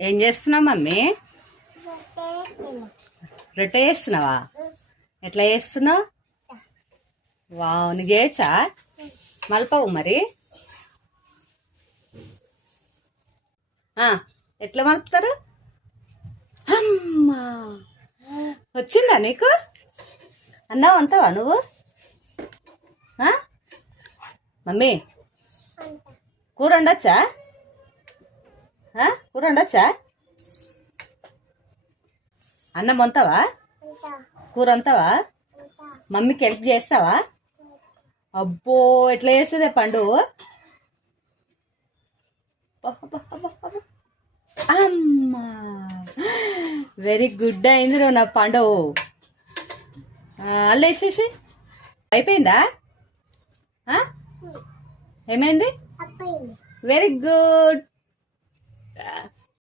ఏం చేస్తున్నావు మమ్మీ? రొట్టె చేస్తున్నావా? ఎట్లా చేస్తున్నావు? వావ్, నీకు చేయొచ్చా? మలపవు మరి. ఎట్లా మలుపుతారు? అమ్మా, వచ్చిందా నీకు? అన్నావు అంతావా నువ్వు? మమ్మీ, కూర వండొచ్చా? కూర వండొచ్చా? అన్నం వంతావా? కూర వంతావా? మమ్మీకి హెల్ప్ చేస్తావా? అబ్బో, ఎట్లా చేస్తుందే పండు? అమ్మా, వెరీ గుడ్ అయింది నా పండు. అల్ల వేసేసి అయిపోయిందా? ఏమైంది? Very good.